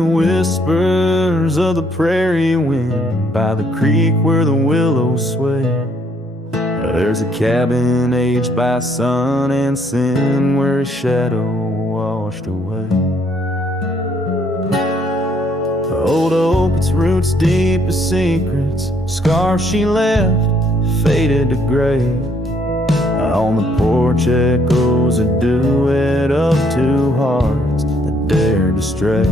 the whispers of the prairie wind, by the creek where the willows sway, there's a cabin aged by sun and sin, where a shadow washed away. The old oak, its roots deep as secrets, scars she left faded to gray. On the porch echoes a duet of two hearts that dared to stray.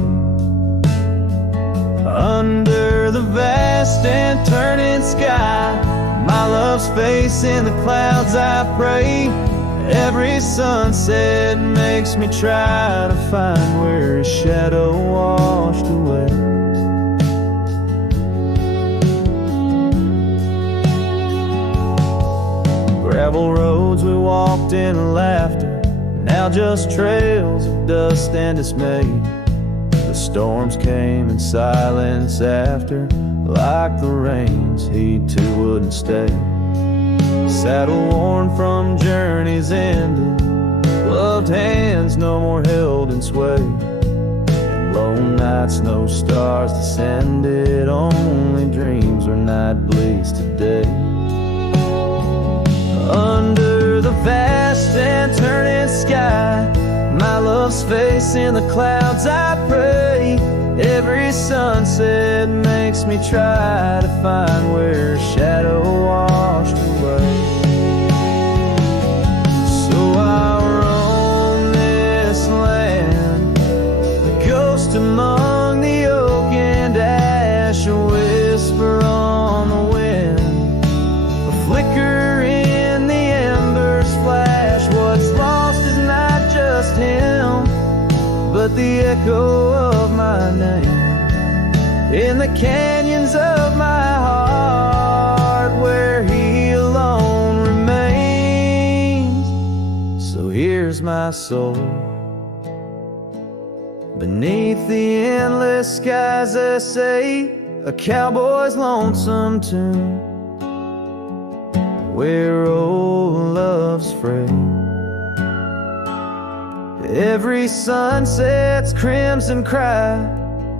Under the vast and turning sky, my love's face in the clouds I pray. Every sunset makes me try to find where his shadow washed away. Gravel roads we walked in laughter, now just trails of dust and dismay. The storms came in silence after, like the rains, he too wouldn't stay. Saddle worn from journeys ended, gloved hands no more held in sway. And lone nights, no stars descended, only dreams where night bleeds today. Under the vast and turning sky, my love's face in the clouds I pray. Every sunset makes me try to find where a shadow washed away. So I roam this land, a ghost among the oak and ash, a whisper on the wind, a flicker in the embers flash. What's lost is not just him, but the echo of my name in the canyons of my heart, where he alone remains. So here's my soul beneath the endless skies, they say, a cowboy's lonesome tune, where old love's frayed. Every sunset's crimson cry,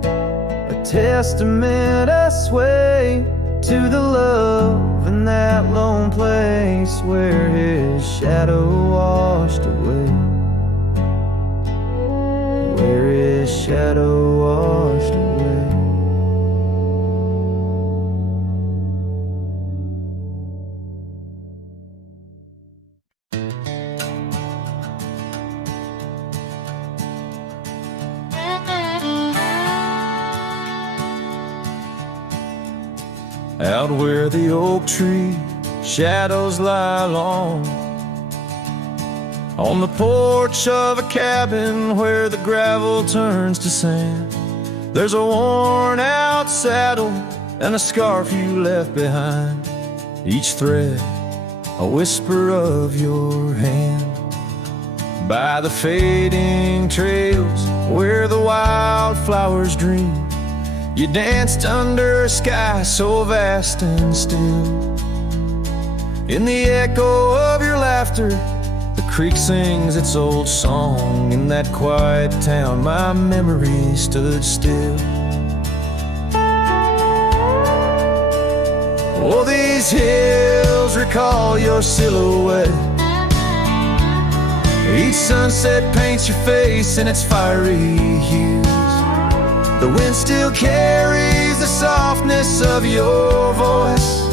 a testament I sway to the love in that lone place, where his shadow washed away, where his shadow washed away. Out where the oak tree shadows lie long, on the porch of a cabin where the gravel turns to sand, there's a worn out saddle and a scarf you left behind, each thread a whisper of your hand. By the fading trails where the wildflowers dream, you danced under a sky so vast and still. In the echo of your laughter, the creek sings its old song. In that quiet town, my memory stood still. Oh, these hills recall your silhouette. Each sunset paints your face in its fiery hues. The wind still carries the softness of your voice.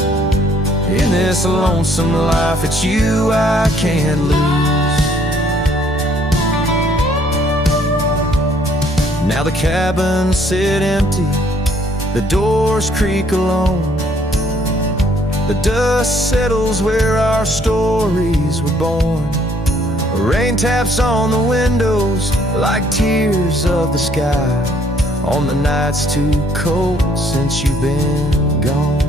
In this lonesome life, it's you I can't lose. Now the cabins sit empty, the doors creak alone. The dust settles where our stories were born. Rain taps on the windows like tears of the sky, on the nights too cold since you've been gone.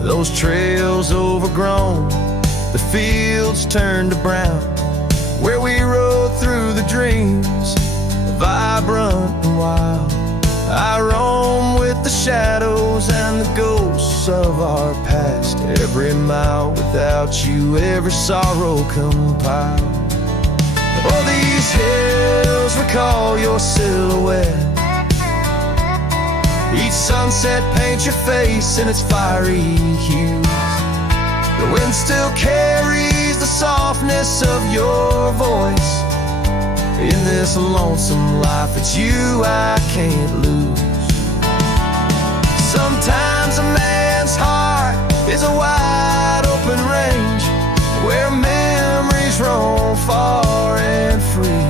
Those trails overgrown, the fields turned to brown, where we rode through the dreams, vibrant and wild. I roam with the shadows and the ghosts of our past, every mile without you, every sorrow compiled. Oh, these hills recall your silhouette. Each sunset paints your face in its fiery hues. The wind still carries the softness of your voice. In this lonesome life, it's you I can't lose. Sometimes a man's heart is a wide open range where memories roam far and free.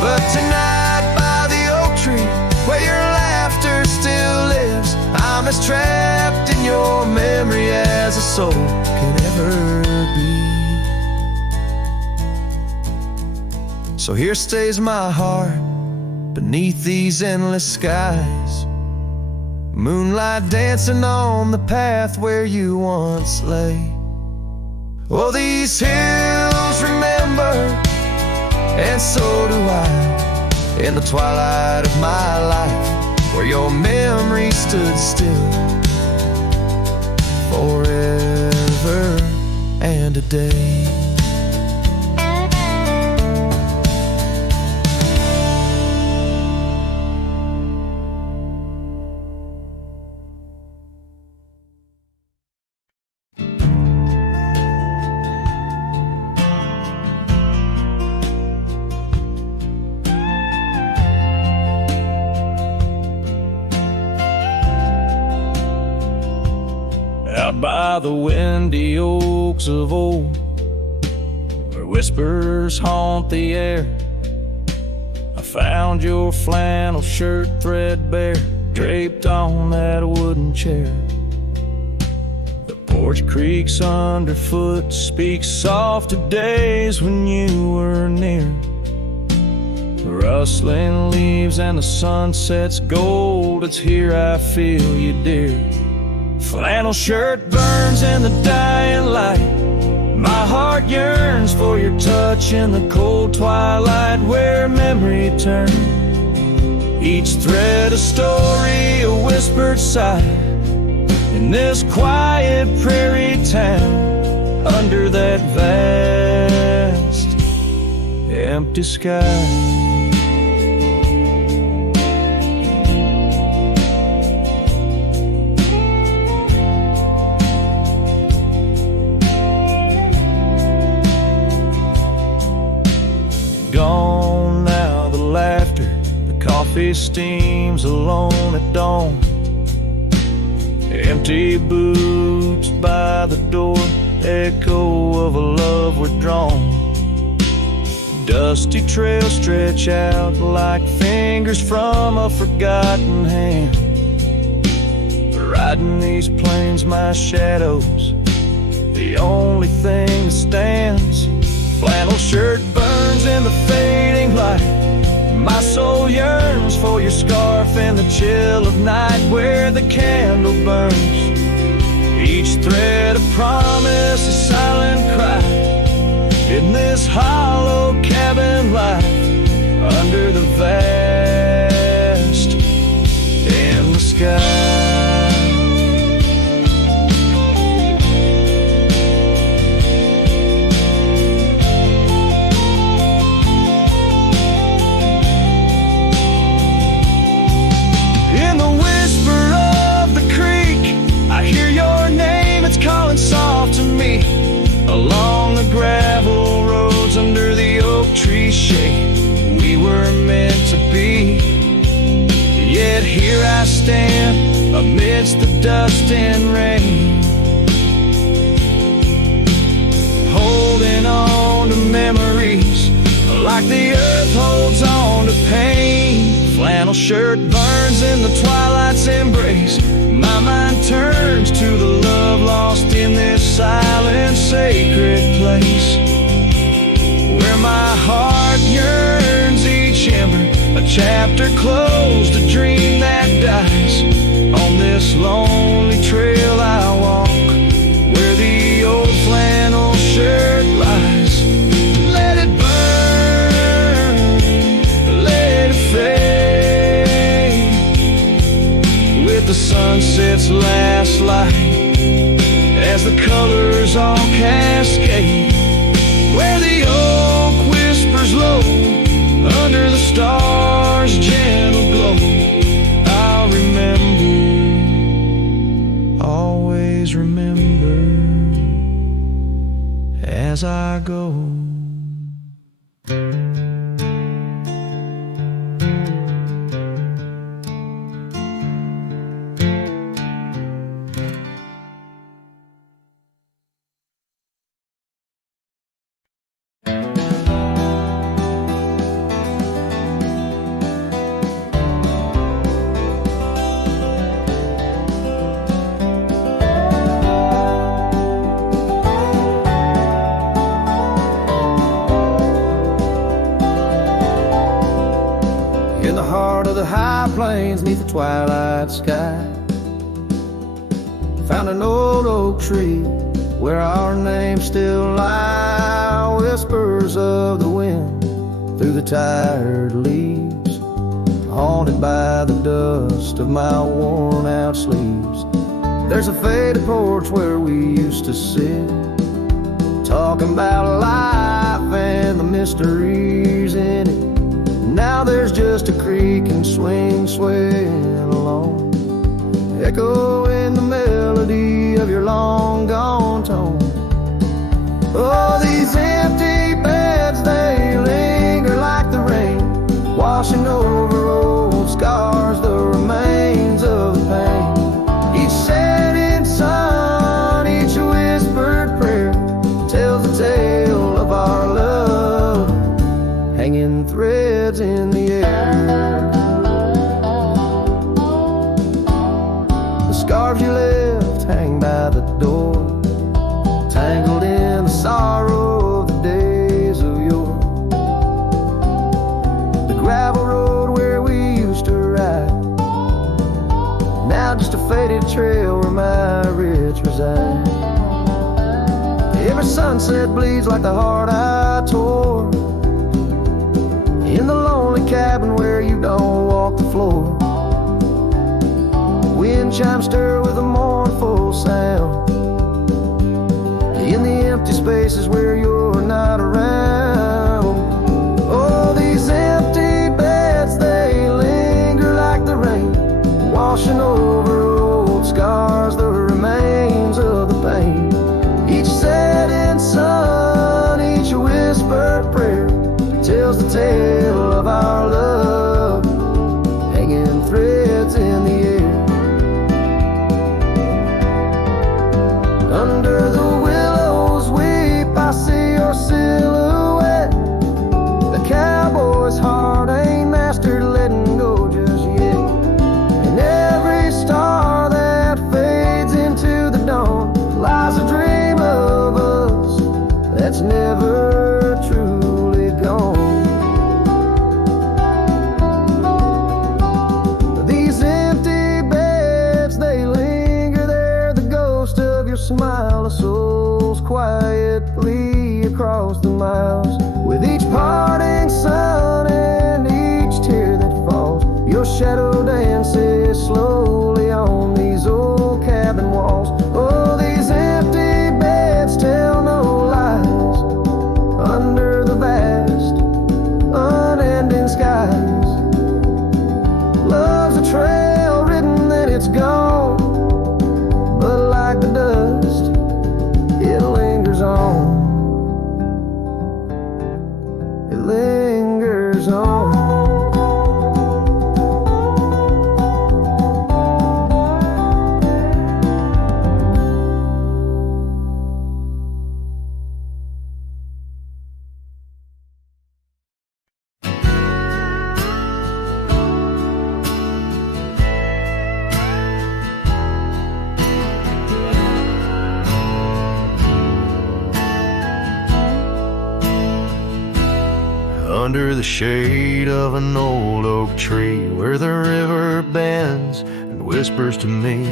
But tonight by the oak tree, where your laughter still lives, I'm as trapped in your memory as a soul can ever be. So here stays my heart beneath these endless skies, moonlight dancing on the path where you once lay. Oh, these hills remember, and so do I, in the twilight of my life, where your memory stood still forever and a day. Out by the windy oaks of old, where whispers haunt the air, I found your flannel shirt threadbare, draped on that wooden chair. The porch creaks underfoot, speaks soft of days when you were near. The rustling leaves and the sunset's gold, it's here I feel you, dear. Flannel shirt burns in the dying light, my heart yearns for your touch in the cold twilight where memory turned. Each thread a story, a whispered sigh, in this quiet prairie town, under that vast empty sky. Gone now the laughter, the coffee steams alone at dawn. Empty boots by the door, echo of a love withdrawn. Dusty trails stretch out like fingers from a forgotten hand. Riding these plains, my shadow's the only thing that stands. Flannel shirt burns in the fading light, my soul yearns for your scarf in the chill of night where the candle burns. Each thread a promise, a silent cry, in this hollow cabin life, under the vast in the sky. Soft to me along the gravel roads under the oak tree shade, we were meant to be. Yet here I stand amidst the dust and rain, holding on to memories like the earth holds on to pain. Flannel shirt burns in the twilight's embrace, my mind turns to the love lost in this silent, sacred place, where my heart yearns each ember, a chapter closed, a dream that dies. On this lonely trail I walk, where the old flannel shirt lies. Let it burn, let it fade, with the sunset's last light, as the colors all cascade, where the oak whispers low, under the stars' gentle glow, I'll as I go. Plains neath the twilight sky, found an old oak tree where our names still lie. Whispers of the wind through the tired leaves, haunted by the dust of my worn out sleeves. There's a faded porch where we used to sit, talking about life and the mysteries in it. Now there's just a creak and swing swaying along, echoing the melody of your long gone tone. Oh, these empty beds, they linger like the rain, washing over old scars, the remains of the pain. Each setting sun, each whispered prayer tells the tale of our love, hanging threads in the air. The scarves you left hang by the door, tangled in the sorrow of the days of yore. The gravel road where we used to ride, now just a faded trail where my rich reside. Every sunset bleeds like the heart I tore, in the lonely cabin where you don't walk the floor. Wind chimes stir with a mournful sound, in the empty spaces where you're not around. Oh, these empty beds, they linger like the rain, washing over old scars, the remains of the pain. Each setting sun, each whispered prayer tells the tale of our love, hanging threads in the air. Under the willows weep, I see your silhouette. The cowboy's heart ain't mastered letting go just yet. And every star that fades into the dawn lies a dream of us that's never truly gone. Smile, a soul's quietly across the miles. With each parting sun and each tear that falls, your shadow dances slowly on these old cabin walls. Oh, these empty beds tell no lies, under the vast, unending skies. Love's a trail written and it's gone, but like the dust, it lingers on. It lingers on. Under the shade of an old oak tree, where the river bends and whispers to me,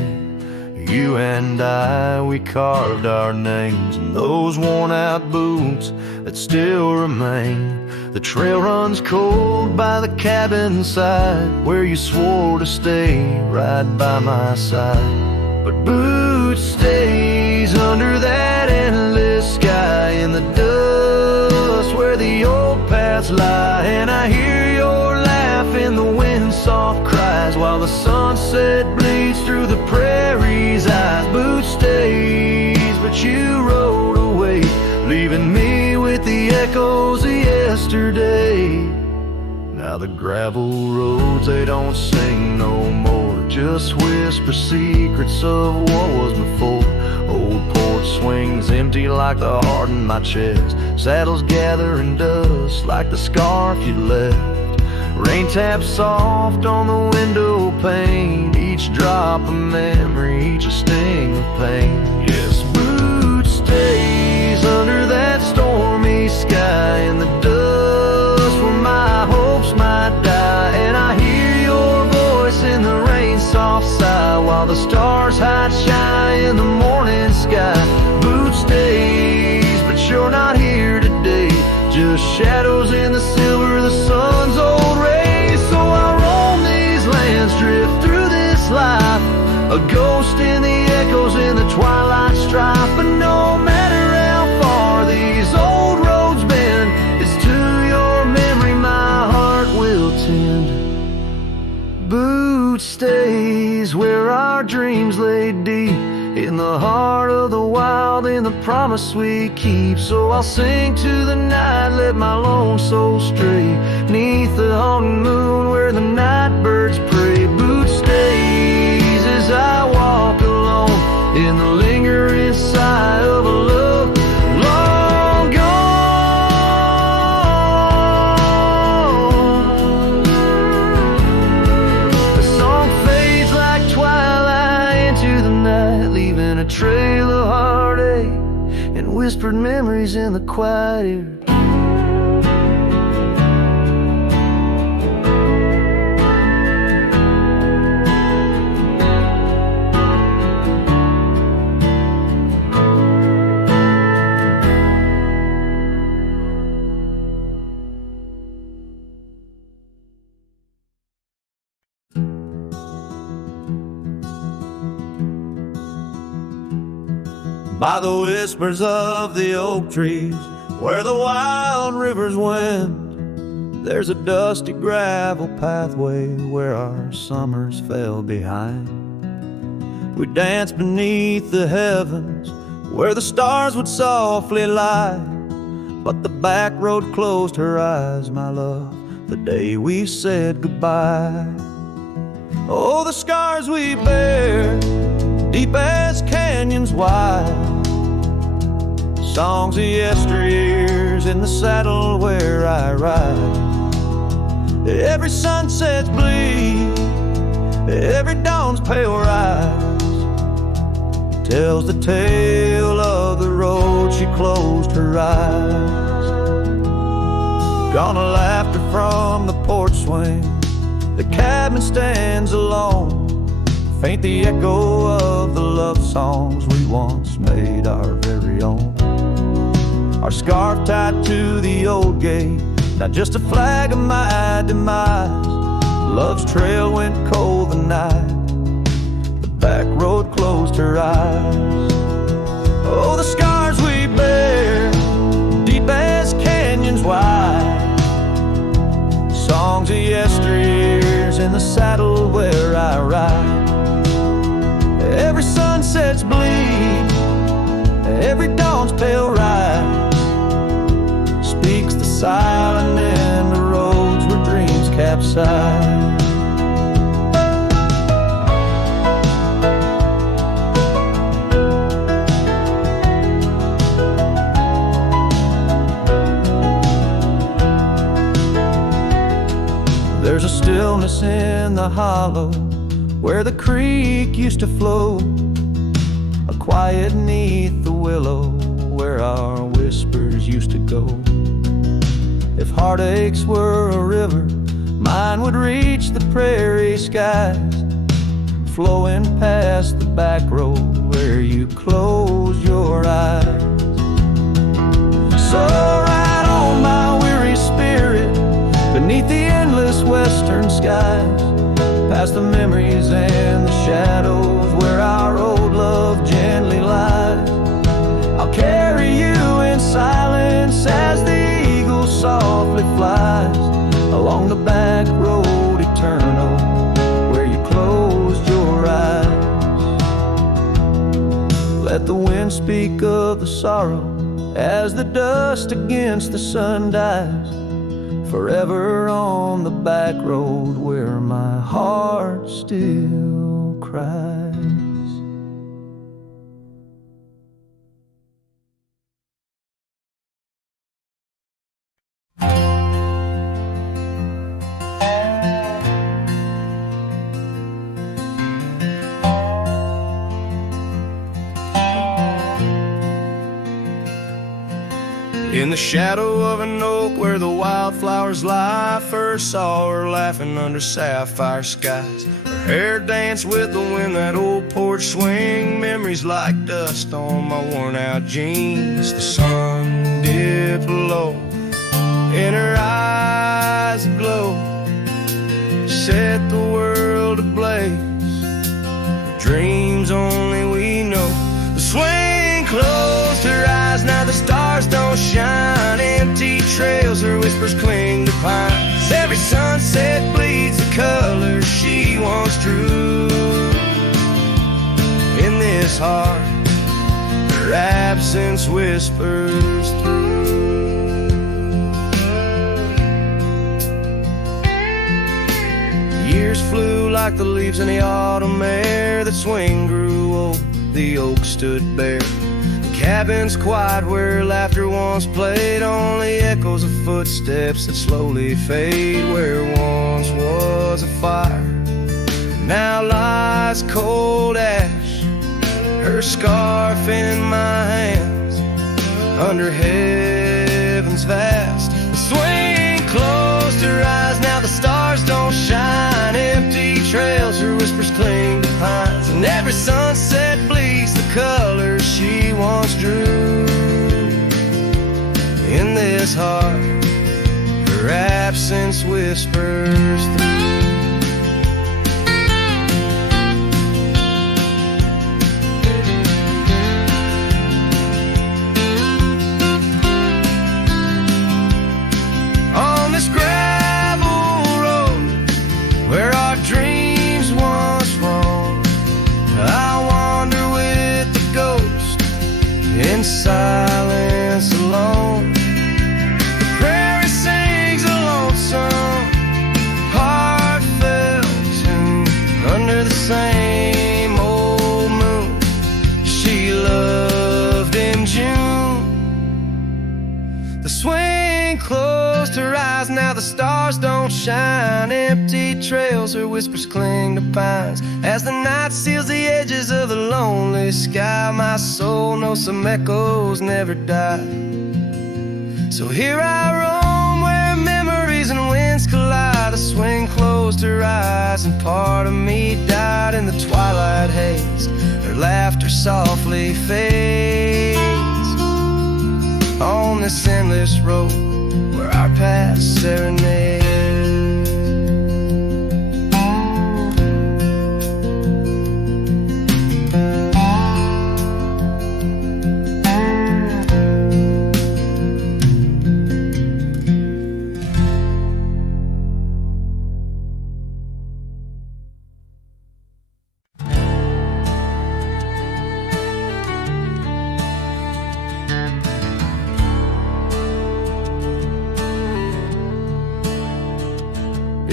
you and I, we carved our names in those worn out boots that still remain. The trail runs cold by the cabin side, where you swore to stay right by my side. But Boots stays under that endless sky, in the dust where the old paths lie. And I hear your laugh in the wind's soft cries, while the sunset bleeds through the prairie's eyes. Boots stays, but you rode away, leaving me echoes of yesterday. Now the gravel roads, they don't sing no more, just whisper secrets of what was before. Old porch swings empty like the heart in my chest. Saddles gathering dust like the scarf you left. Rain taps soft on the window pane, each drop a memory, each a sting of pain. Yes, boot stays under that stormy sky in the dust where my hopes might die. And I hear your voice in the rain soft sigh while the stars hide shy in the morning sky. Boot stays, but you're not here today, just shadows in the silver of the sun's old rays. So I roam these lands, drift through this life, a ghost in the echoes in the twilight strife. But no matter how far these old roads bend, it's to your memory my heart will tend. Boot stays where our dreams lay deep, in the heart of the wild, in the promise we keep. So I'll sing to the night, let my lone soul stray, neath the haunting moon where the night birds pray. Boot stays as I walk alone in the lingering sigh of a love long gone. The song fades like twilight into the night, leaving a trail of heartache and whispered memories in the quiet air. By the whispers of the oak trees, where the wild rivers wend, there's a dusty gravel pathway where our summers fell behind. We danced beneath the heavens where the stars would softly lie, but the back road closed her eyes, my love, the day we said goodbye. Oh, the scars we bear, deep as canyons wide, songs of yesteryears in the saddle where I ride. Every sunset's bleed, every dawn's pale rise, tells the tale of the road she closed her eyes. Gone a laughter from the porch swing, the cabin stands alone, faint the echo of the love songs we once made our very own. Our scarf tied to the old gate, not just a flag of my demise. Love's trail went cold the night, the back road closed her eyes. Oh, the scars we bear, deep as canyons wide, songs of yesteryears in the saddle where I ride. Every sunset's bleed, every dawn's pale rise, speaks the silent in the roads where dreams capsize. There's a stillness in the hollow where the creek used to flow, a quiet neath the willow where our whispers used to go. If heartaches were a river, mine would reach the prairie skies, flowing past the back road where you closed your eyes. So ride on my weary spirit beneath the endless western skies, past the memories and the shadows where our old love gently lies. I'll carry you in silence as the eagle softly flies along the back road eternal where you closed your eyes. Let the wind speak of the sorrow as the dust against the sun dies, forever on the back road where my heart still cries. In the shadow of an oak where the wildflowers lie, first saw her laughing under sapphire skies. Her hair danced with the wind, that old porch swing, memories like dust on my worn out jeans. The sun dipped low, in her eyes aglow, set the world ablaze, the dreams only we know. The swing closed her eyes, now the stars don't shine, empty trails, her whispers cling to pines. Every sunset bleeds the colors she once drew. In this heart, her absence whispers through. Years flew like the leaves in the autumn air, that swing grew old, the oak stood bare. Cabins quiet where laughter once played, only echoes of footsteps that slowly fade. Where once was a fire, now lies cold ash, her scarf in my hands, under heaven's vast. The swing closed her eyes, now the stars don't shine, empty trails, her whispers cling to pines. And every sunset bleeds the colors she once drew. In this heart, her absence whispers through. On this gravel road where our dreams once roamed, I wander with the ghost in silence alone. The prairie sings a lonesome, heartfelt tune under the same old moon she loved in June. The swing closed her eyes, now the stars don't shine, empty trails, her whispers cling to pines. As the night seals the edges of the lonely sky, my soul knows some echoes never die. So here I roam where memories and winds collide. The swing closed her eyes and part of me died in the twilight haze. Her laughter softly fades on this endless road where our paths serenade.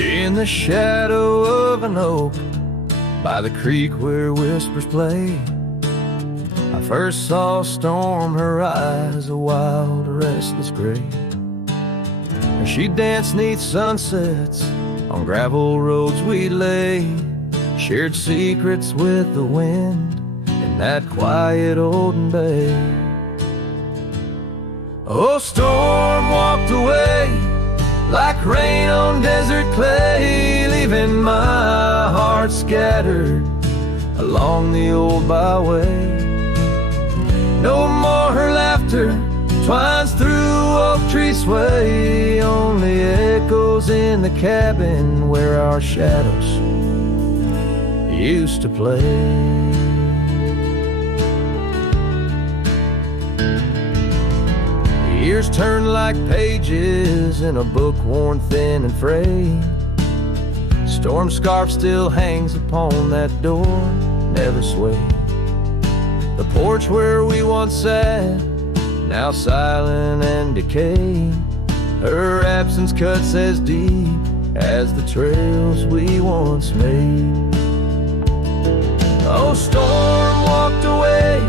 In the shadow of an oak, by the creek where whispers play, I first saw storm, her eyes a wild, restless gray. And she danced 'neath sunsets on gravel roads we lay, shared secrets with the wind in that quiet olden bay. Oh, storm walked away like rain on desert clay, leaving my heart scattered along the old byway. No more her laughter twines through oak tree sway, only echoes in the cabin where our shadows used to play. Years turn like pages in a book worn thin and frayed. Storm scarf still hangs upon that door, never swayed. The porch where we once sat now silent and decayed. Her absence cuts as deep as the trails we once made. Oh, storm walked away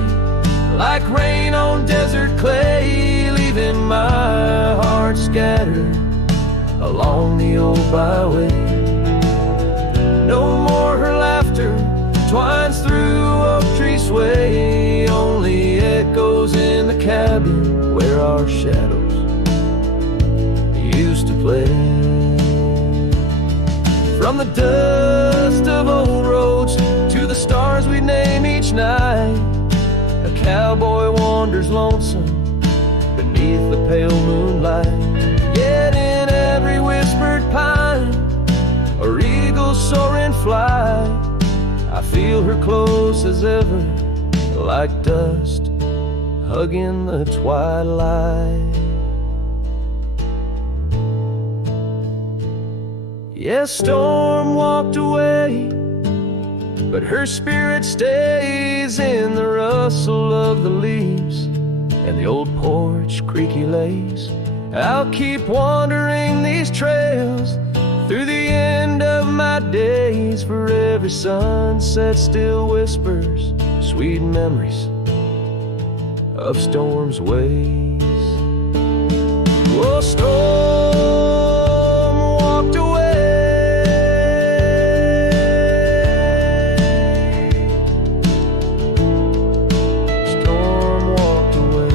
like rain on desert clay, leaving my heart scattered along the old byway. No more her laughter twines through oak tree sway, only echoes in the cabin where our shadows used to play. From the dust of old roads to the stars we name each night, a cowboy wanders lonesome beneath the pale moonlight. Yet in every whispered pine or eagle soaring fly, I feel her close as ever, like dust hugging the twilight. Yes, storm walked away, but her spirit stays in the rustle of the leaves and the old porch creaky lays. I'll keep wandering these trails through the end of my days, for every sunset still whispers sweet memories of storm's ways. Oh, storm walked away, storm walked away.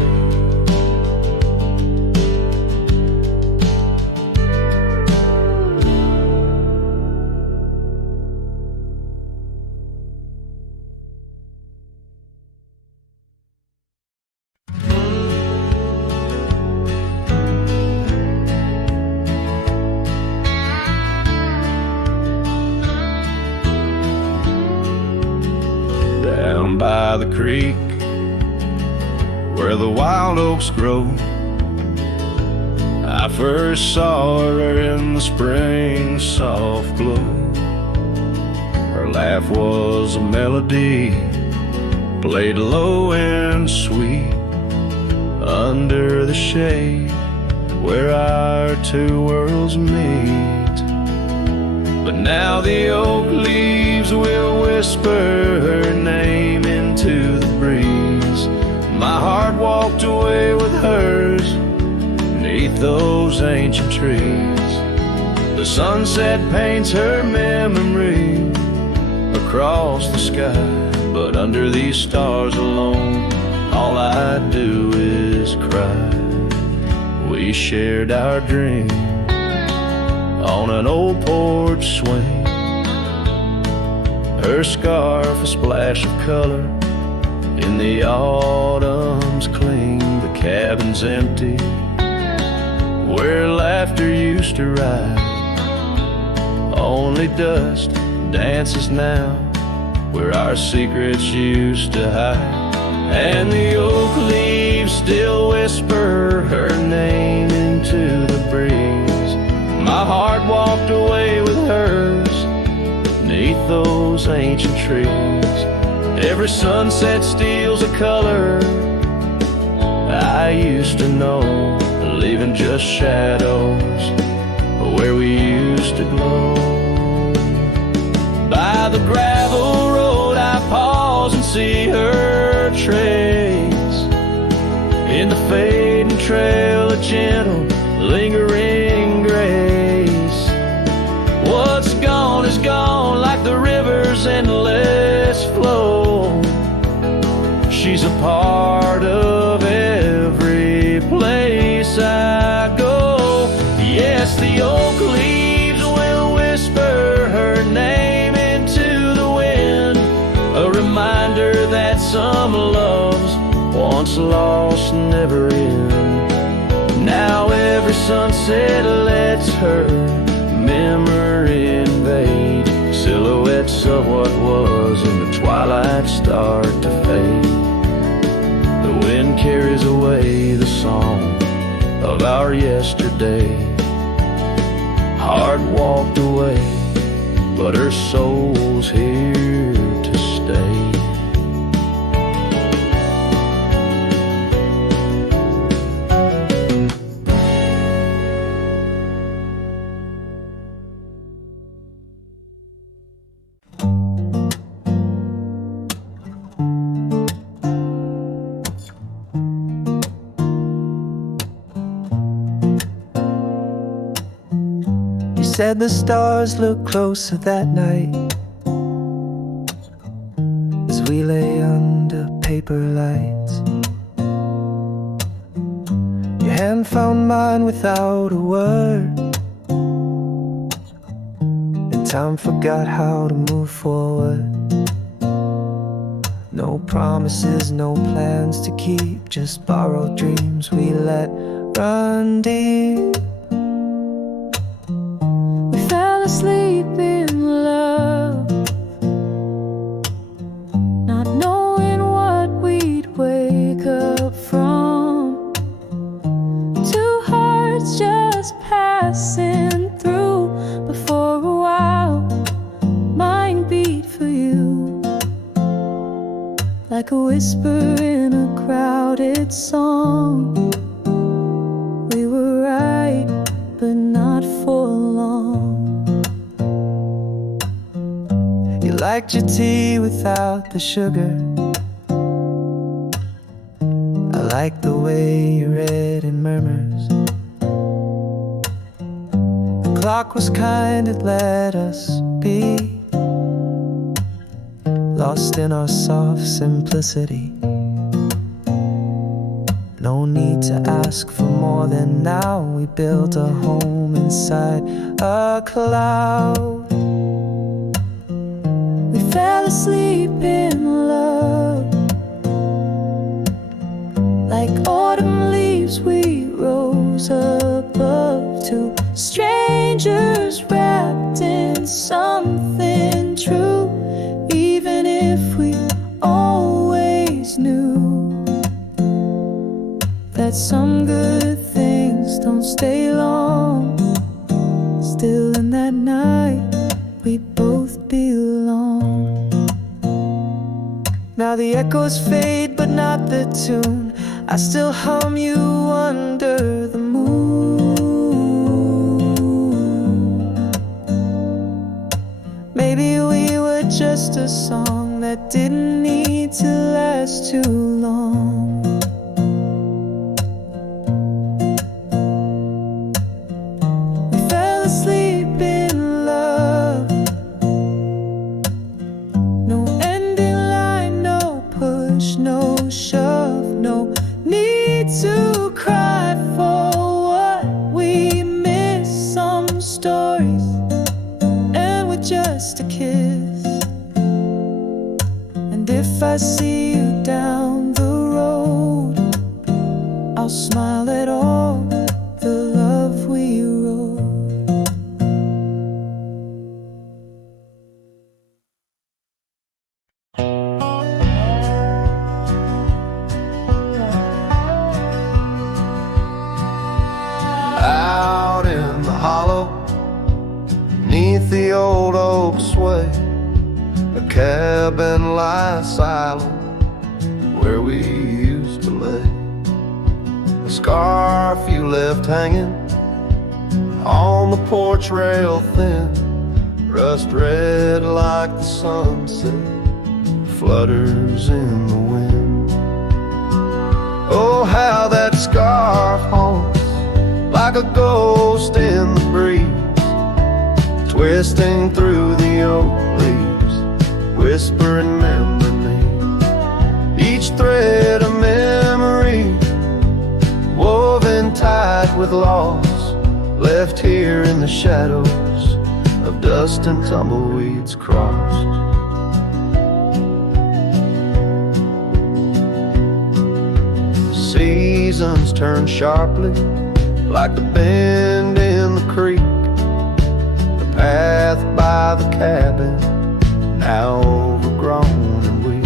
Down by the creek where the wild oaks grow, I first saw her in the spring soft glow. Her laugh was a melody, played low and sweet, under the shade where our two worlds meet. But now the oak leaves will whisper her name into the breeze. My heart walked away with hers beneath those ancient trees. The sunset paints her memory across the sky, but under these stars alone, all I do is cry. We shared our dream on an old porch swing, her scarf a splash of color in the autumn's cling. The cabin's empty where laughter used to ride, only dust dances now where our secrets used to hide. And the oak leaves still whisper her name into the breeze. My heart walked away with hers beneath those ancient trees. Every sunset steals a color I used to know, leaving just shadows where we used to glow. By the gravel road I pause and see her trace, in the fading trail a gentle lingering grace. What's gone is gone like the river's endless flow. She's a part of every place I go. Yes, the oak leaves will whisper her name into the wind, a reminder that some loves once lost never end. Now every sunset lets her memory invade, silhouettes of what was in the twilight start to fade. The wind carries away the song of our yesterday. Heart walked away, but her soul's here to stay. said the stars looked closer that night as we lay under paper lights. Your hand found mine without a word, and time forgot how to move forward. No promises, no plans to keep, just borrowed dreams we let run deep. We fell asleep in love, not knowing what we'd wake up from. Two hearts just passing through, but for a while mine beat for you, like a whisper in a crowded song. We were right, but not for long. You liked your tea without the sugar. I liked the way you read in murmurs. The clock was kind, it let us be lost in our soft simplicity. No need to ask for more than now. We built a home inside a cloud. We fell asleep in love, like autumn leaves we rose above. Two strangers wrapped in something true, even if we always knew that some good things don't stay long. Still in that night, we both belong. Now the echoes fade, but not the tune. I still hum you under the moon. Maybe we were just a song that didn't need to last too long. We fell asleep in love. No ending line, no push, no shove, no need to cry for what we miss. Some stories end with just a kiss. And if I see you down the road, I'll smile at all the love we wrote. Out in the hollow, beneath the old oak sway, a cabin lies silent where we used to lay. A scarf you left hanging on the porch rail thin, rust red like the sunset, flutters in the wind. Oh, how that scarf haunts like a ghost in the breeze, twisting through the oak leaves, whisper remember me. Each thread a memory, woven tight with loss, left here in the shadows of dust and tumbleweeds crossed. Seasons turn sharply like the bend in the creek, the path by the cabin now overgrown and weak.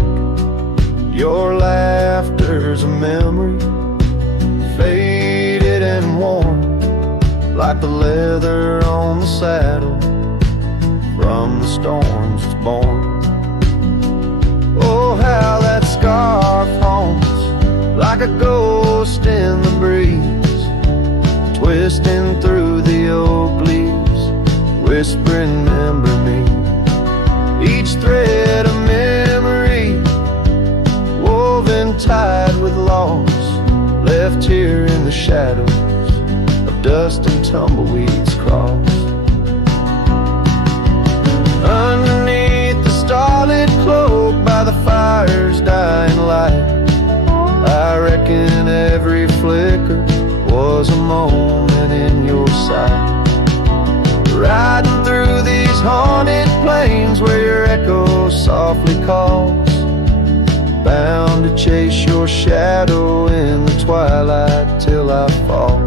Your laughter's a memory, faded and worn, like the leather on the saddle from the storms it's born. Oh, how that scarf haunts like a ghost in the breeze, twisting through the oak leaves, whispering remember me. Each thread a memory, woven tight with loss, left here in the shadows of dust and tumbleweeds crossed. softly calls, bound to chase your shadow in the twilight till I fall.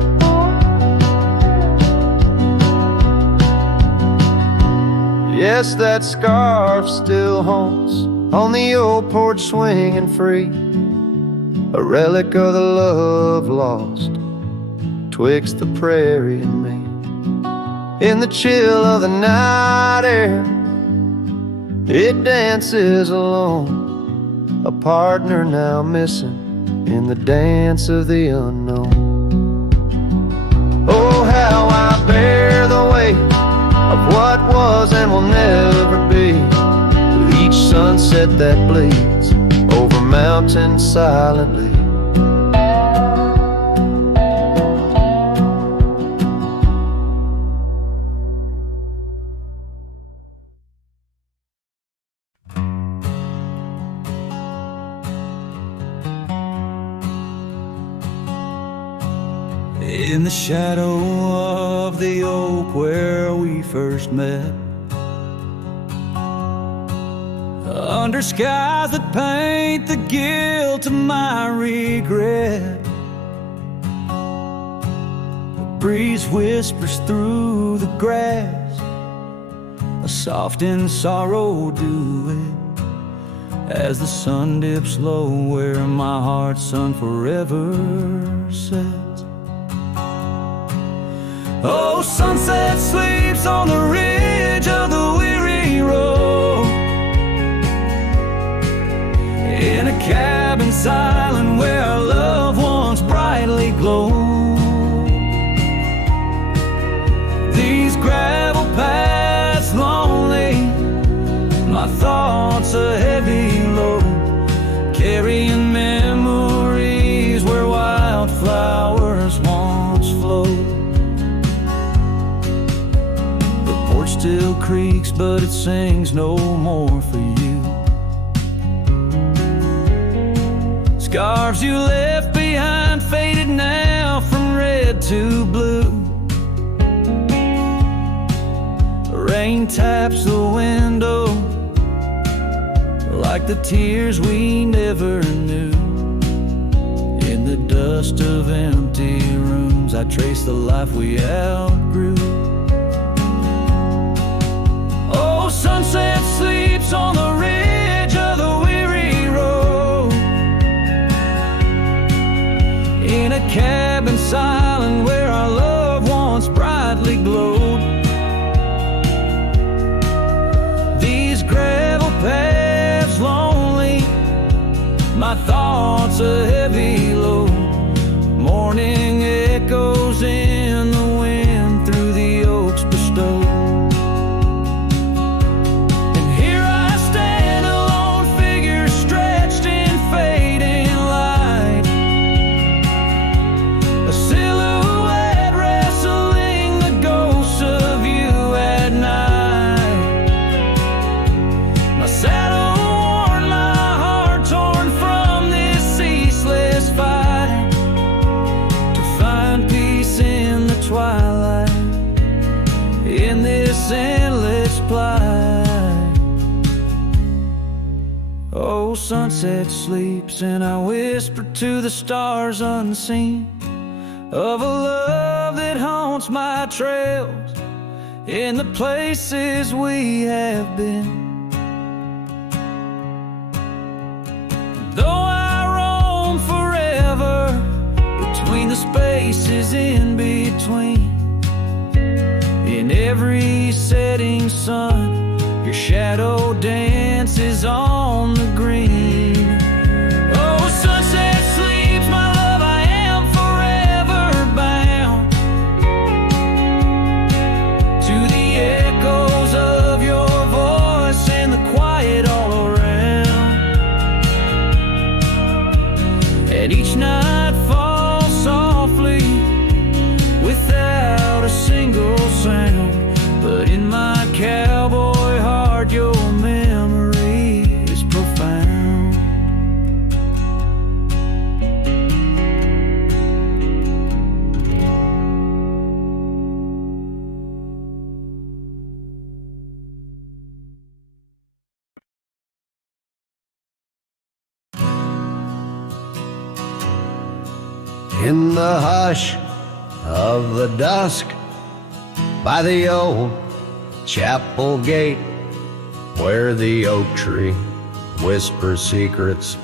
Yes, that scarf still haunts on the old porch swinging free, a relic of the love lost twixt the prairie and me. In the chill of the night air, it dances alone, a partner now missing in the dance of the unknown. Oh, how I bear the weight of what was and will never be, with each sunset that bleeds over mountains silently. In the shadow of the oak where we first met, under skies that paint the guilt of my regret, the breeze whispers through the grass, a soft and sorrow duet, as the sun dips low where my heart's sun forever sets. Oh, sunset sleeps on the ridge of the weary road, in a cabin silent where our loved ones brightly glow. These gravel paths lonely, my thoughts a heavy load, carrying memories where wildflowers once flowed. Still creaks, but it sings no more for you. Scarves you left behind faded now from red to blue. Rain taps the window like the tears we never knew. In the dust of empty rooms I trace the life we outgrew. Sunset sleeps on the ridge of the weary road, in a cabin silent where our love once brightly glowed. These gravel paths lonely, my thoughts a heavy load, morning echoes in the wind through the oaks bestowed. Endless plight. Oh, sunset sleeps and I whisper to the stars unseen of a love that haunts my trails in the places we have been. Though I roam forever between the spaces in between, in every setting sun, your shadow dances on the green. Oh, sunset sleeps, my love, I am forever bound to the echoes of your voice and the quiet all around. And each night falls softly without a single sound, but in my cowboy heart your memory In the hush of the dusk, by the old chapel gate, where the oak tree whispers secrets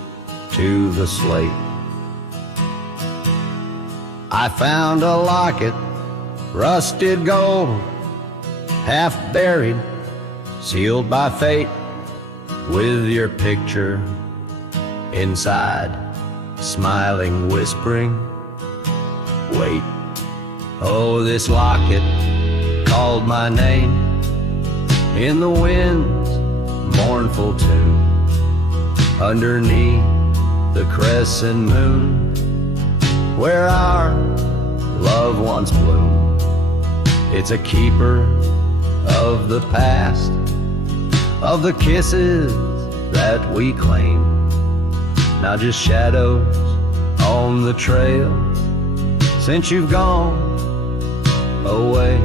to the slate, I found a locket, rusted gold, half buried, sealed by fate, with your picture inside, smiling, whispering, wait. Oh, this locket called my name in the wind's mournful tune, underneath the crescent moon, where our love once bloomed. It's a keeper of the past, of the kisses that we claim, now just shadows on the trail since you've gone away.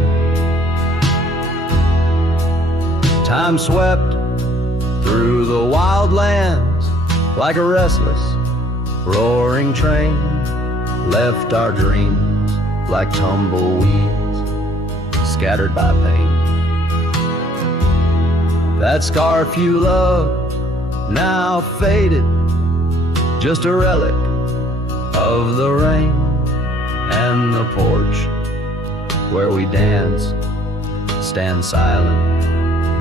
Time swept through the wild lands like a restless, roaring train, left our dreams like tumbleweeds scattered by pain. That scarf you loved, now faded, just a relic of the rain, and the porch where we danced stand silent,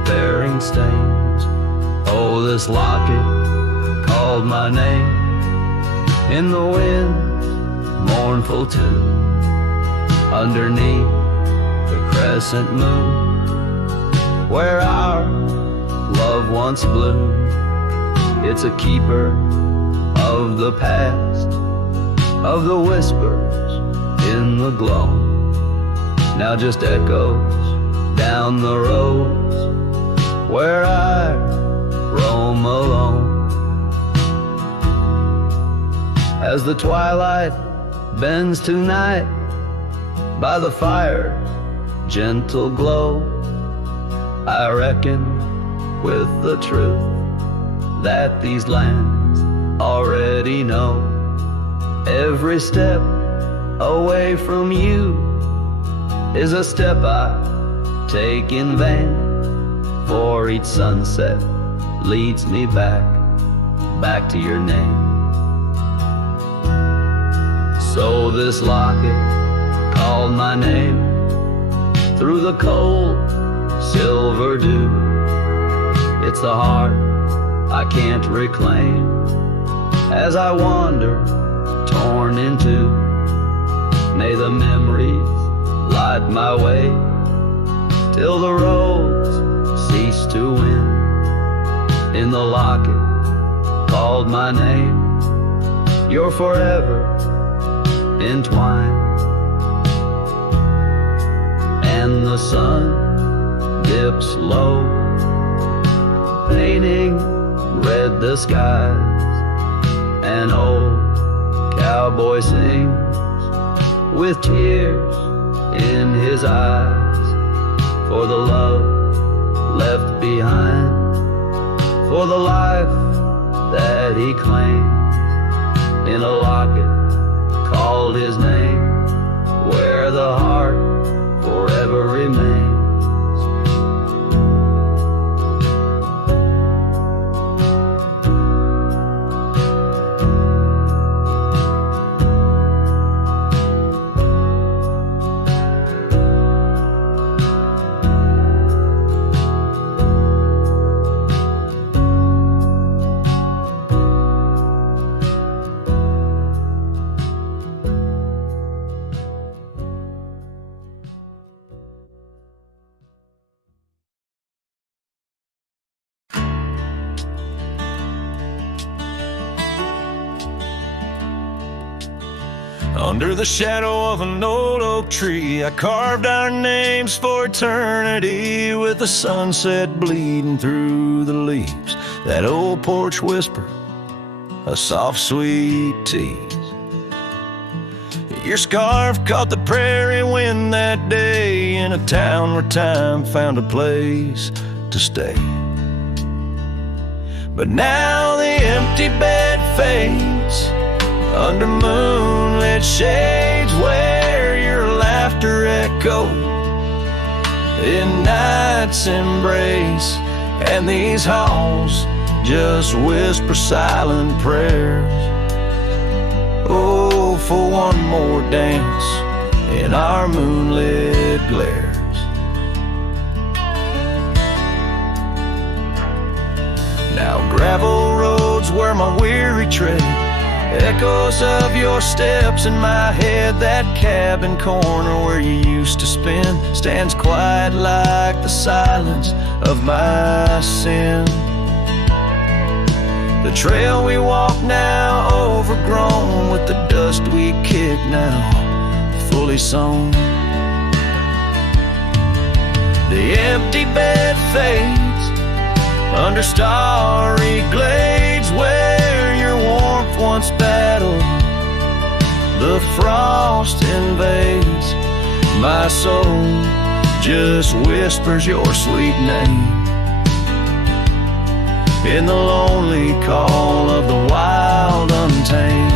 bearing stains. Oh, this locket called my name in the wind's mournful tune, underneath the crescent moon, where our love once bloomed. It's a keeper of the past, of the whispers in the glow, now just echoes down the roads where I roam alone. As the twilight bends to night, by the fire's gentle glow, I reckon with the truth that these lands already know. Every step away from you is a step I take in vain, for each sunset leads me back to your name. So this locket called my name through the cold silver dew. It's the heart I can't reclaim as I wander, torn in two. May the memories light my way till the roads cease to win. In the locket called my name, you're forever entwined. And the sun dips low, painting red the skies. An old cowboy sings with tears in his eyes, for the love left behind, for the life that he claims. In a locket called his name, where the heart forever remains. Under the shadow of an old oak tree, I carved our names for eternity, with the sunset bleeding through the leaves. That old porch whisper, a soft, sweet tease. Your scarf caught the prairie wind that day, in a town where time found a place to stay. But now the empty bed fades under moonlit shades where your laughter echoed in night's embrace, and these halls just whisper silent prayers. Oh, for one more dance in our moonlit glares. Now gravel roads where my weary tread, echoes of your steps in my head. That cabin corner where you used to spend stands quiet like the silence of my sin. The trail we walk now overgrown with the dust we kick now fully sown. The empty bed fades under starry glades where your warmth once battled. The frost invades my soul, just whispers your sweet name in the lonely call of the wild untamed.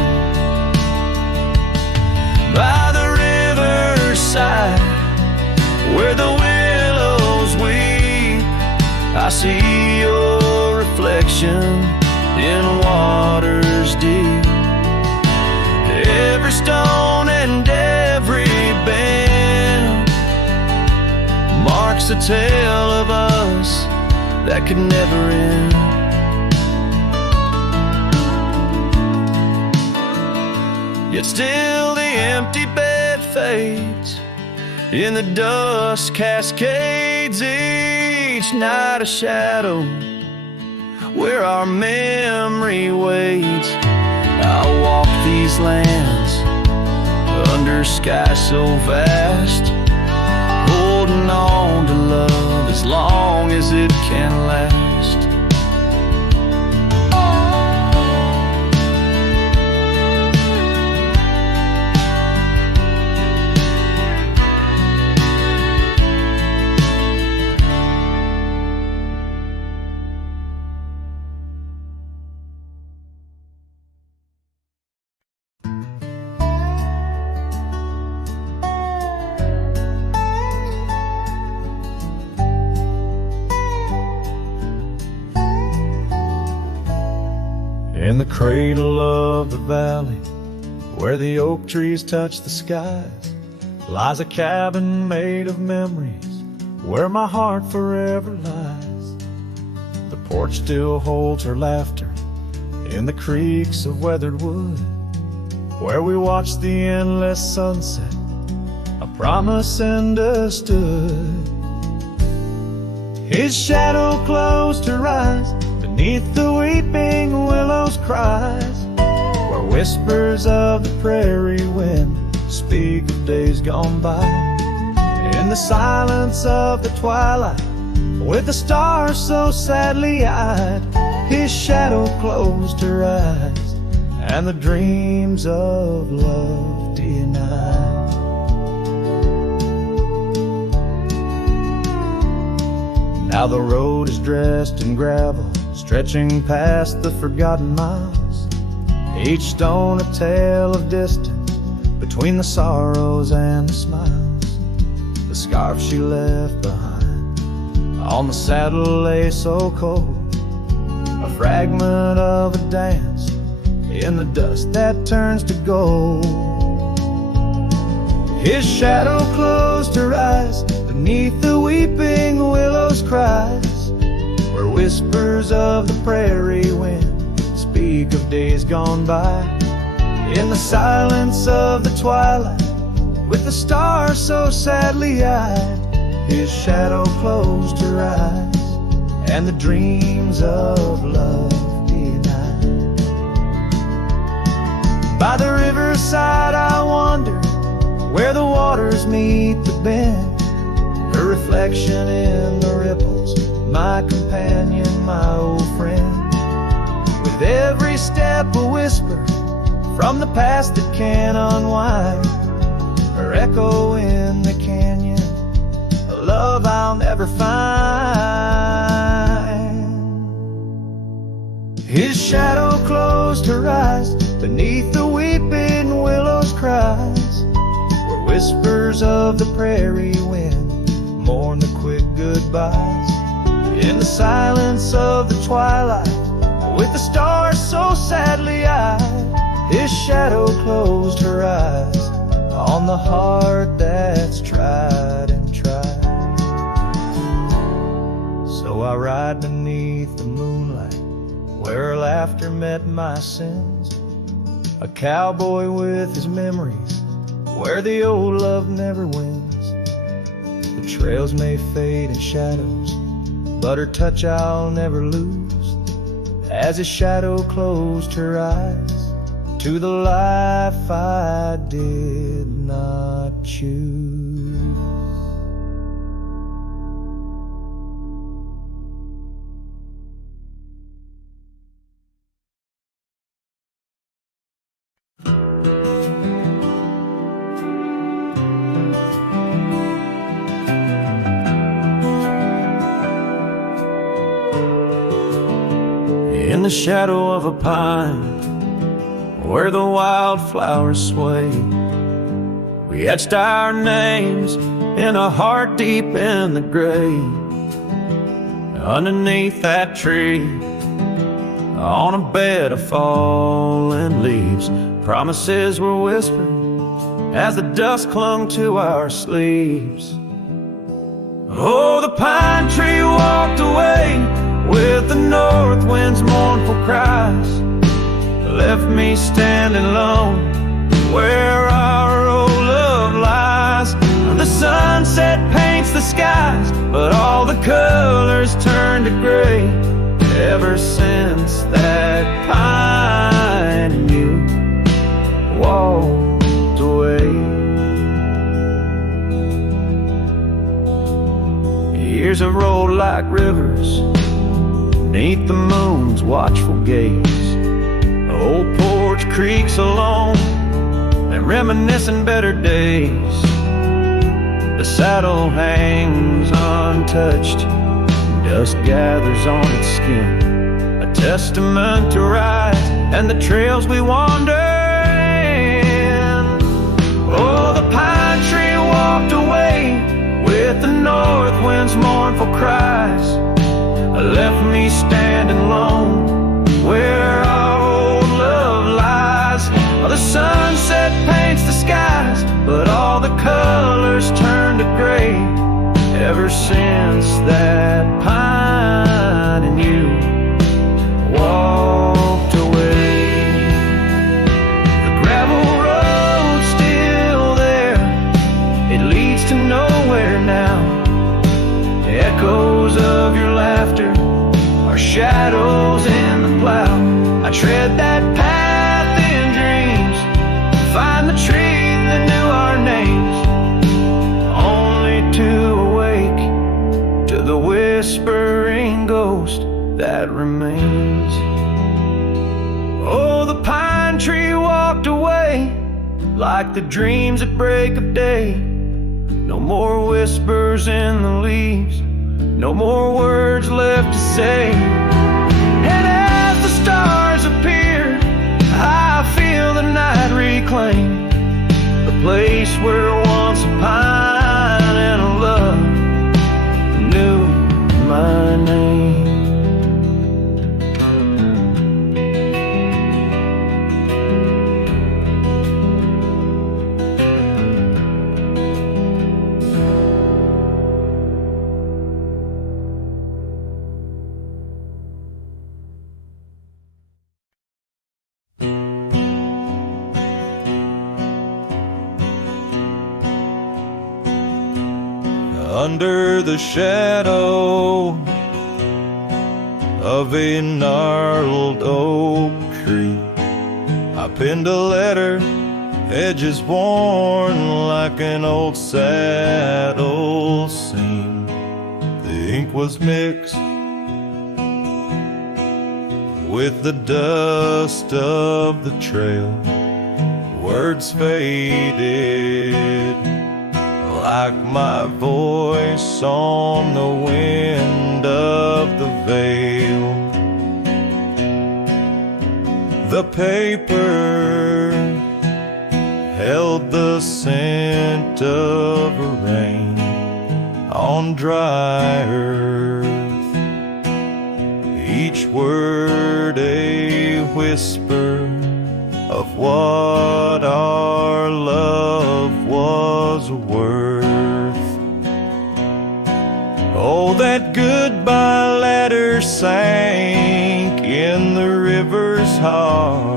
By the riverside where the willows weep, I see your reflection in waters deep. Every stone and every bend marks a tale of us that could never end. Yet still the empty bed fades, in the dust cascades each night a shadow where our memory waits. I'll walk these lands under sky so vast, holding on to love as long as it can last. In the cradle of the valley, where the oak trees touch the skies, lies a cabin made of memories, where my heart forever lies. The porch still holds her laughter in the creaks of weathered wood, where we watched the endless sunset, a promise understood. His shadow closed her eyes beneath the weeping willows' cries, where whispers of the prairie wind speak of days gone by. In the silence of the twilight, with the stars so sadly eyed, his shadow closed her eyes, and the dreams of love denied. Now the road is dressed in gravel, stretching past the forgotten miles, each stone a tale of distance between the sorrows and the smiles. The scarf she left behind on the saddle lay so cold, a fragment of a dance in the dust that turns to gold. His shadow closed her eyes beneath the weeping willow's cries, where whispers of the prairie wind speak of days gone by. In the silence of the twilight, with the stars so sadly eyed, his shadow closed her eyes, and the dreams of love denied. By the riverside I wander, where the waters meet the bend, her reflection in the ripples, my companion, my old friend. With every step a whisper from the past that can unwind, her echo in the canyon, a love I'll never find. His shadow closed her eyes beneath the weeping willows lost cries, where whispers of the prairie wind mourn the quick goodbyes. In the silence of the twilight, with the stars so sadly eyed, his shadow closed her eyes on the heart that's tried and tried. So I ride beneath the moonlight, where her laughter met my sins, a cowboy with his memories, where the old love never wins. The trails may fade in shadows, but her touch I'll never lose, as his shadow closed her eyes to the life I did not choose. In the shadow of a pine, where the wildflowers sway, we etched our names in a heart deep in the grave. Underneath that tree, on a bed of fallen leaves, promises were whispered as the dust clung to our sleeves. Oh, the pine tree walked away with the north wind's mournful cries, left me standing alone where our old love lies. The sunset paints the skies, but all the colors turn to gray ever since that pine and you walked away. Years have rolled like rivers beneath the moon's watchful gaze. Old porch creaks alone and reminiscing better days. The saddle hangs untouched, dust gathers on its skin, a testament to rise and the trails we wander in. Oh, the pine tree walked away with the north wind's mournful cries, left me standing alone where our old love lies. The sunset paints the skies, but all the colors turn to gray ever since that pine and you walked away. The gravel road's still there, it leads to nowhere now. The echoes of your laughter are shadows in the plow. I tread that path in dreams, find the tree that knew our names, only to awake to the whispering ghost that remains. Oh, the pine tree walked away like the dreams at break of day. No more whispers in the leaves, no more words left to say. And as the stars appear, I feel the night reclaim the place where once a pine and a love knew my name. Under the shadow of a gnarled oak tree, I penned a letter, edges worn like an old saddle seam. The ink was mixed with the dust of the trail. Words faded like my voice on the wind of the veil. The paper held the scent of rain on dry earth, each word a whisper of what our love was worth. Oh, that goodbye letter sank in the river's heart,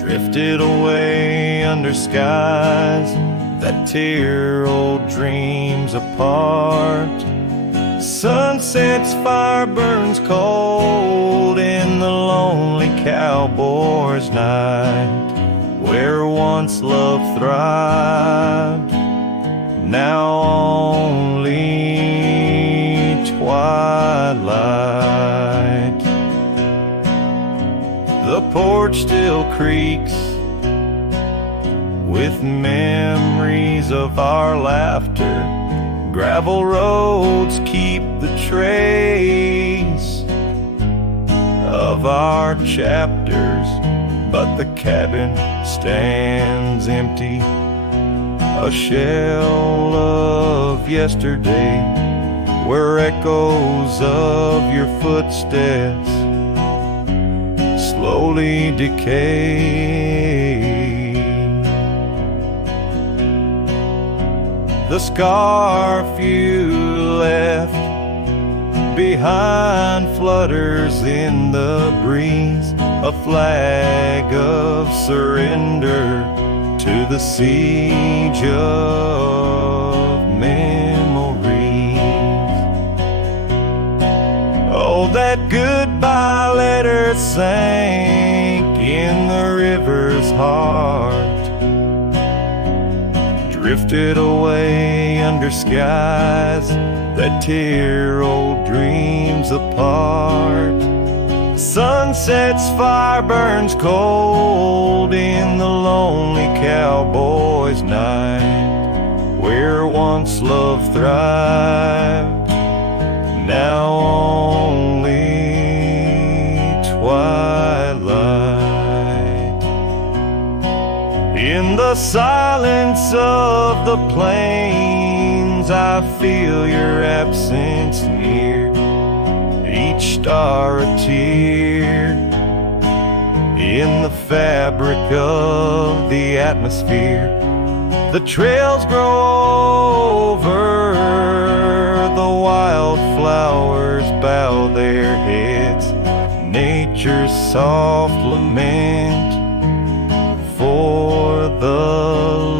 drifted away under skies that tear old dreams apart. Sunset's fire burns cold in the lonely cowboy's night, where once love thrived, now only twilight. The porch still creaks with memories of our laughter. Gravel roads keep the trace of our chapters, but the cabin stands empty, a shell of yesterday, where echoes of your footsteps slowly decay. The scarf you left behind flutters in the breeze, a flag of surrender to the siege of memories. Oh, that goodbye letter sank in the river's heart, drifted away under skies that tear old dreams apart. Sunset's fire burns cold in the lonely cowboy's night, where once love thrived, now only twilight. In the silence of the plains, I feel your absence near, each star a tear in the fabric of the atmosphere. The trails grow over, the wildflowers bow their heads, nature's soft lament for the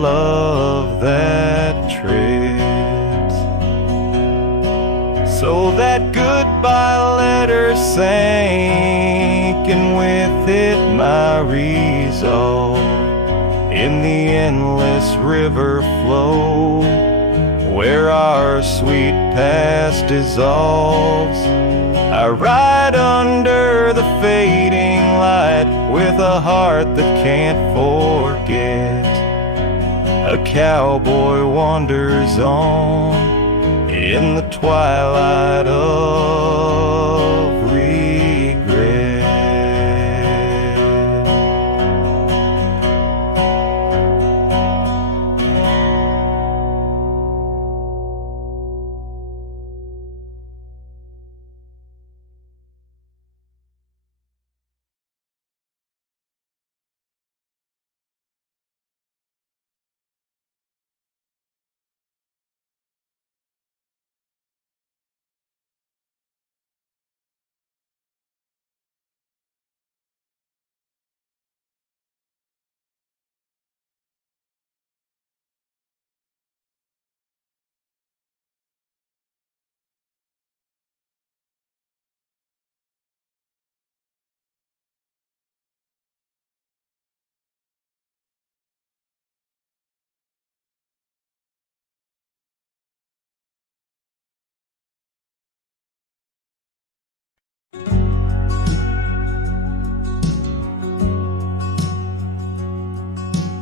love that treads. So that goodbye letter sank, and with it my resolve, in the endless river flow, where our sweet past dissolves. I ride under the fading light with a heart that can't forget. A cowboy wanders on in the twilight of regret.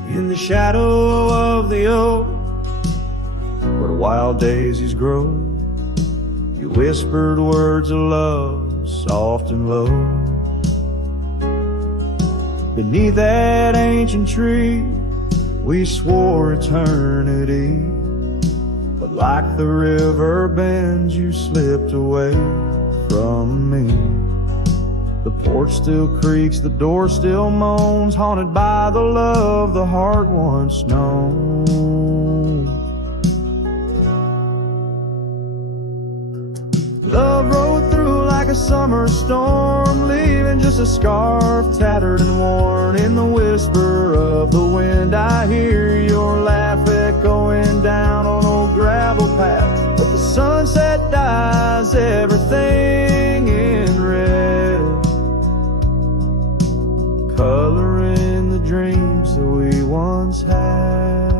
In the shadow of the oak, where wild daisies grow, you whispered words of love, soft and low. Beneath that ancient tree, we swore eternity. But like the river bends, you slipped away from me. The porch still creaks, the door still moans, haunted by the love the heart once known. Love rode through like a summer storm, leaving just a scarf tattered and worn. In the whisper of the wind, I hear your laugh echoing down on old gravel path. But the sunset dyes everything in red, coloring the dreams that we once had.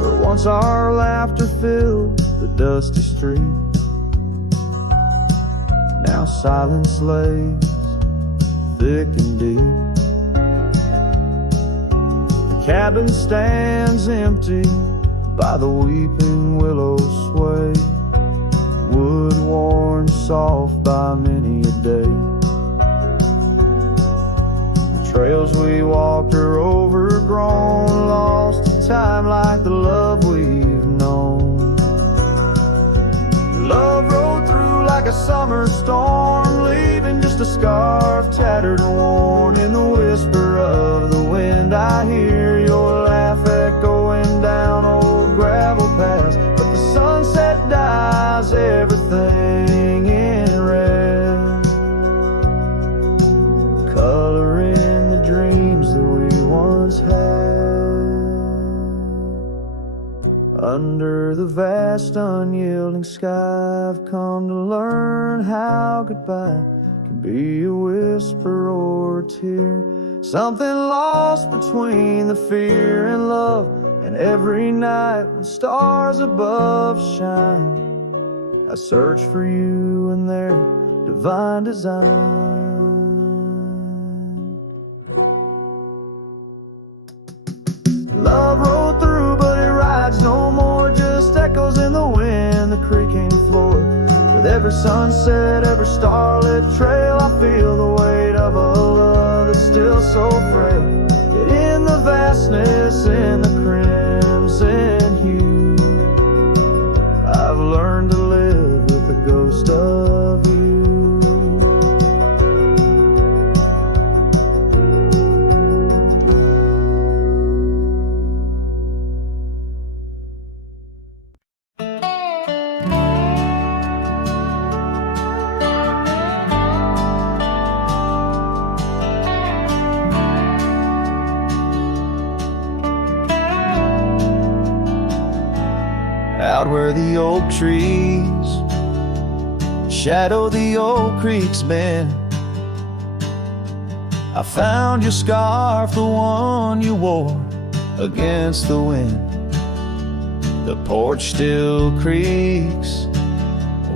Where once our laughter filled the dusty street, now silence lays thick and deep. The cabin stands empty by the weeping willow sway, wood worn soft by many a day. The trails we walked are overgrown, lost to time like the love we've known. Love rode through like a summer storm, leaving just a scarf tattered and worn. In the whisper of the wind, I hear your laugh echoing down old gravel paths. But the sunset dyes everything in red, coloring the dreams that we once had. Under the vast unyielding sky, I've come to learn how goodbye can be a whisper or a tear, something lost between the fear and love. And every night when stars above shine, I search for you in their divine design. Love rolled through, but it rides no more, just echoes in the wind, the creaking floor. With every sunset, every starlit trail, I feel the weight of a love that's still so frail. Yet in the vastness, in the crimson hue, I've learned to live with the ghost of you. Out where the oak trees shadow the old creek's bend, I found your scarf, the one you wore against the wind. The porch still creaks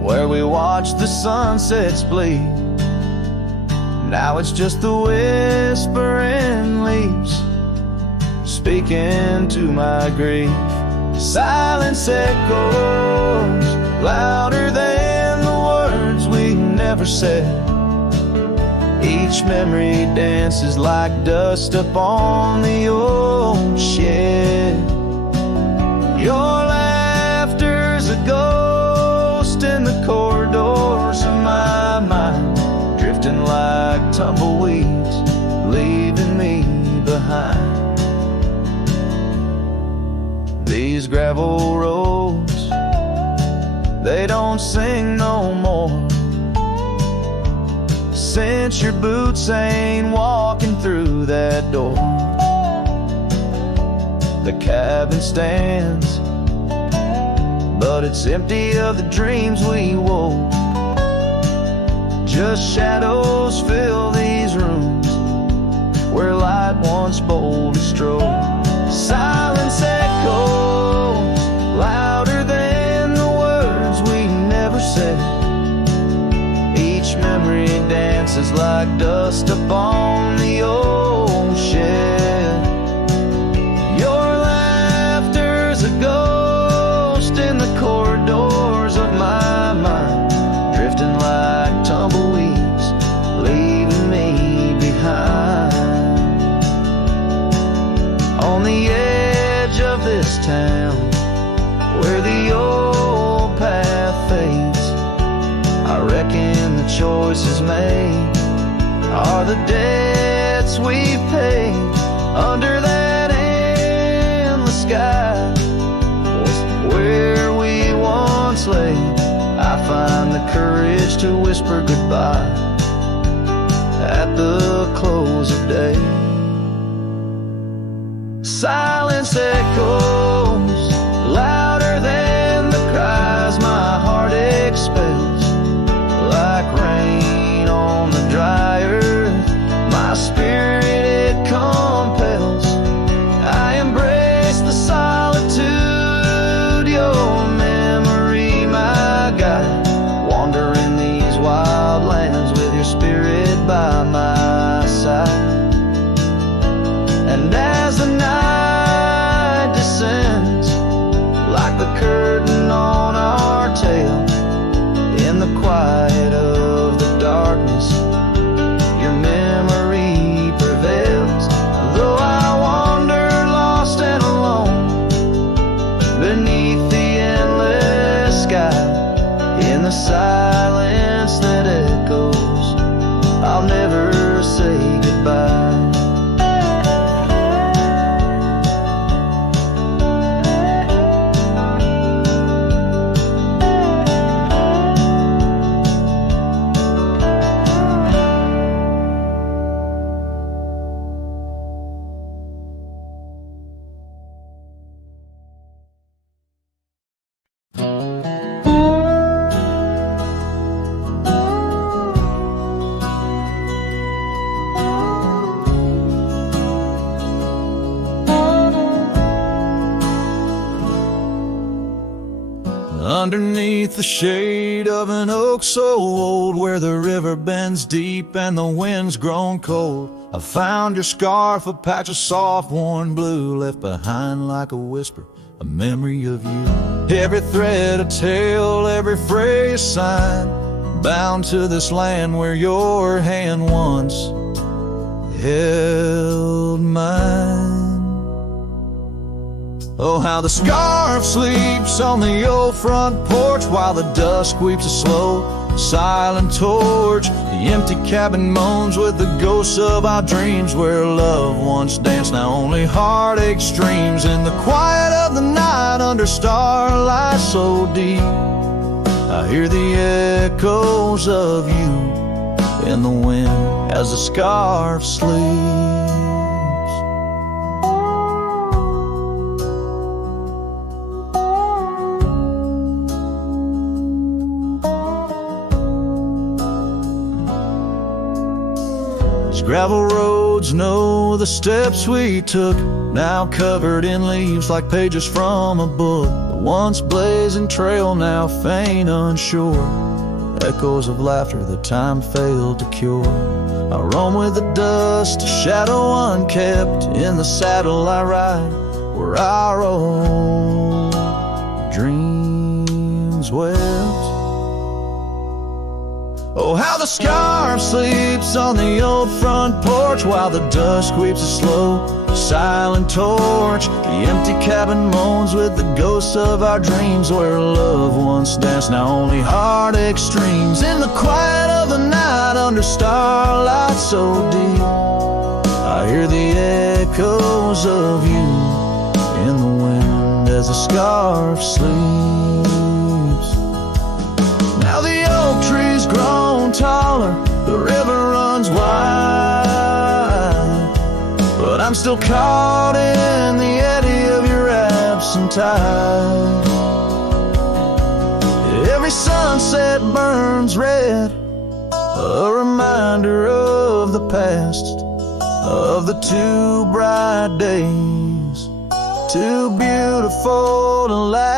where we watched the sunsets bleed. Now it's just the whispering leaves speaking to my grief. Silence echoes louder than the words we never said. Each memory dances like dust upon the old shed. Your laughter's a ghost in the corridors of my mind, drifting like tumbleweeds, leaving me behind. These gravel roads, they don't sing no more, since your boots ain't walking through that door. The cabin stands, but it's empty of the dreams we wove. Just shadows fill these rooms where light once boldly strode. Silence echoes louder than the words we never said. Each memory dances like dust upon the old shed. Your laughter's a ghost in the corridors of this town where the old path fades. I reckon the choices made are the debts we've paid under that endless sky. Where we once lay, I find the courage to whisper goodbye at the close of day. Silence echoes louder than the cries my heart expels. Like rain on the dry earth, my spirit it compels. I embrace the solitude, your memory my guide. Wander in these wild lands with your spirit by my side. And as the night descends, like the curtain on our tale, in the quiet of the darkness, your memory prevails. Though I wander lost and alone beneath the endless sky, in the silence that echoes, I'll never say goodbye. Underneath the shade of an oak so old, where the river bends deep and the wind's grown cold, I found your scarf, a patch of soft worn blue, left behind like a whisper, a memory of you. Every thread a tale, every phrase a sign, bound to this land where your hand once held mine. Oh, how the scarf sleeps on the old front porch while the dusk weeps a slow, silent torch. The empty cabin moans with the ghosts of our dreams, where love once danced, now only heartache streams. In the quiet of the night under starlight so deep, I hear the echoes of you in the wind as the scarf sleeps. Gravel roads know the steps we took, now covered in leaves like pages from a book. The once blazing trail now faint unsure, echoes of laughter that time failed to cure. I roam with the dust, a shadow unkept, in the saddle I ride, where our old dreams wept. Oh, how the scarf sleeps on the old front porch while the dusk weeps a slow, silent torch. The empty cabin moans with the ghosts of our dreams, where love once danced, now only heartache streams. In the quiet of the night under starlight so deep, I hear the echoes of you in the wind as the scarf sleeps. Now the oak tree's grown taller, the river runs wide, but I'm still caught in the eddy of your absent tide. Every sunset burns red, a reminder of the past, of the two bright days, too beautiful to last.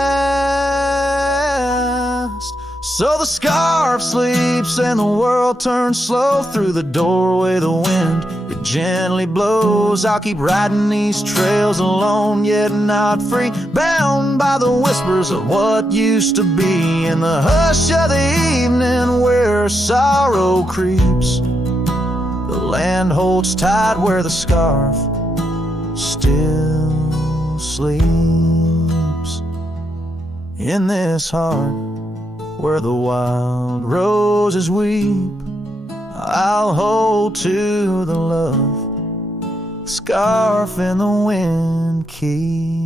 So the scarf sleeps and the world turns slow, through the doorway the wind, it gently blows. I'll keep riding these trails alone, yet not free, bound by the whispers of what used to be. In the hush of the evening where sorrow creeps, the land holds tight where the scarf still sleeps. In this heart where the wild roses weep, I'll hold to the love scarf in the wind keep.